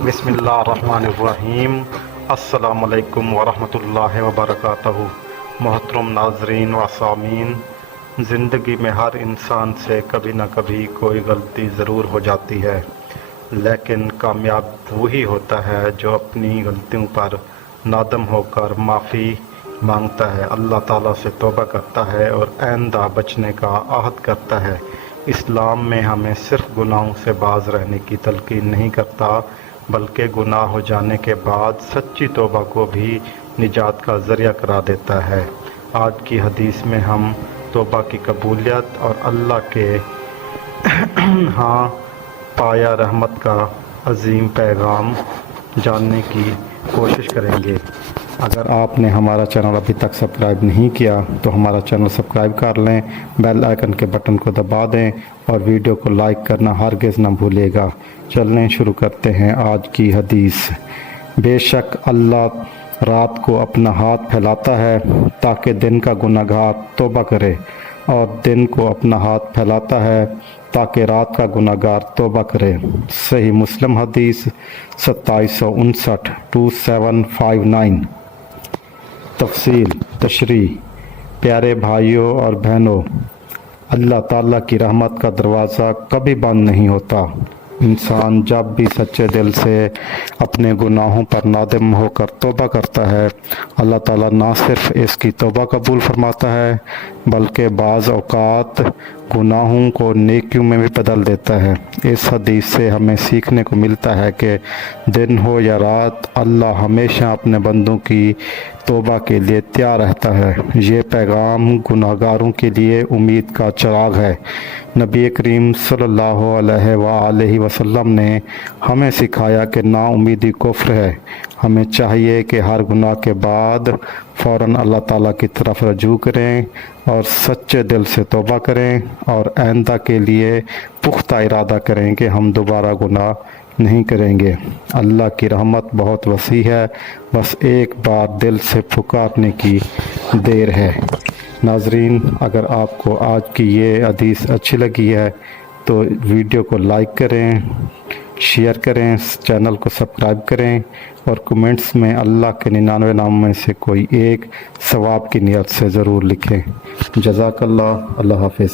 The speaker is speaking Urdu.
بسم اللہ الرحمن الرحیم۔ السلام علیکم ورحمۃ اللہ وبرکاتہ۔ محترم ناظرین و سامعین، زندگی میں ہر انسان سے کبھی نہ کبھی کوئی غلطی ضرور ہو جاتی ہے، لیکن کامیاب وہی ہوتا ہے جو اپنی غلطیوں پر نادم ہو کر معافی مانگتا ہے، اللہ تعالیٰ سے توبہ کرتا ہے اور آئندہ بچنے کا عہد کرتا ہے۔ اسلام میں ہمیں صرف گناہوں سے باز رہنے کی تلقین نہیں کرتا، بلکہ گناہ ہو جانے کے بعد سچی توبہ کو بھی نجات کا ذریعہ قرار دیتا ہے۔ آج کی حدیث میں ہم توبہ کی قبولیت اور اللہ کے ہاں پایا رحمت کا عظیم پیغام جاننے کی کوشش کریں گے۔ اگر آپ نے ہمارا چینل ابھی تک سبسکرائب نہیں کیا تو ہمارا چینل سبسکرائب کر لیں، بیل آئیکن کے بٹن کو دبا دیں اور ویڈیو کو لائک کرنا ہرگز نہ بھولے گا۔ چلیں شروع کرتے ہیں آج کی حدیث۔ بے شک اللہ رات کو اپنا ہاتھ پھیلاتا ہے تاکہ دن کا گنہگار توبہ کرے، اور دن کو اپنا ہاتھ پھیلاتا ہے تاکہ رات کا گنہگار توبہ کرے۔ صحیح مسلم حدیث 2759 2759۔ تفصیل تشریح۔ پیارے بھائیوں اور بہنوں، اللہ تعالیٰ کی رحمت کا دروازہ کبھی بند نہیں ہوتا۔ انسان جب بھی سچے دل سے اپنے گناہوں پر نادم ہو کر توبہ کرتا ہے، اللہ تعالیٰ نہ صرف اس کی توبہ قبول فرماتا ہے بلکہ بعض اوقات گناہوں کو نیکیوں میں بھی بدل دیتا ہے۔ اس حدیث سے ہمیں سیکھنے کو ملتا ہے کہ دن ہو یا رات، اللہ ہمیشہ اپنے بندوں کی توبہ کے لیے تیار رہتا ہے۔ یہ پیغام گناہگاروں کے لیے امید کا چراغ ہے۔ نبی کریم صلی اللہ علیہ وآلہ وسلم نے ہمیں سکھایا کہ نا امیدی کفر ہے۔ ہمیں چاہیے کہ ہر گناہ کے بعد فوراً اللہ تعالیٰ کی طرف رجوع کریں اور سچے دل سے توبہ کریں، اور آئندہ کے لیے پختہ ارادہ کریں کہ ہم دوبارہ گناہ نہیں کریں گے۔ اللہ کی رحمت بہت وسیع ہے، بس ایک بار دل سے پکارنے کی دیر ہے۔ ناظرین، اگر آپ کو آج کی یہ حدیث اچھی لگی ہے تو ویڈیو کو لائک کریں، شیئر کریں، چینل کو سبسکرائب کریں اور کمنٹس میں اللہ کے 99 ناموں میں سے کوئی ایک ثواب کی نیت سے ضرور لکھیں۔ جزاک اللہ۔ اللہ حافظ۔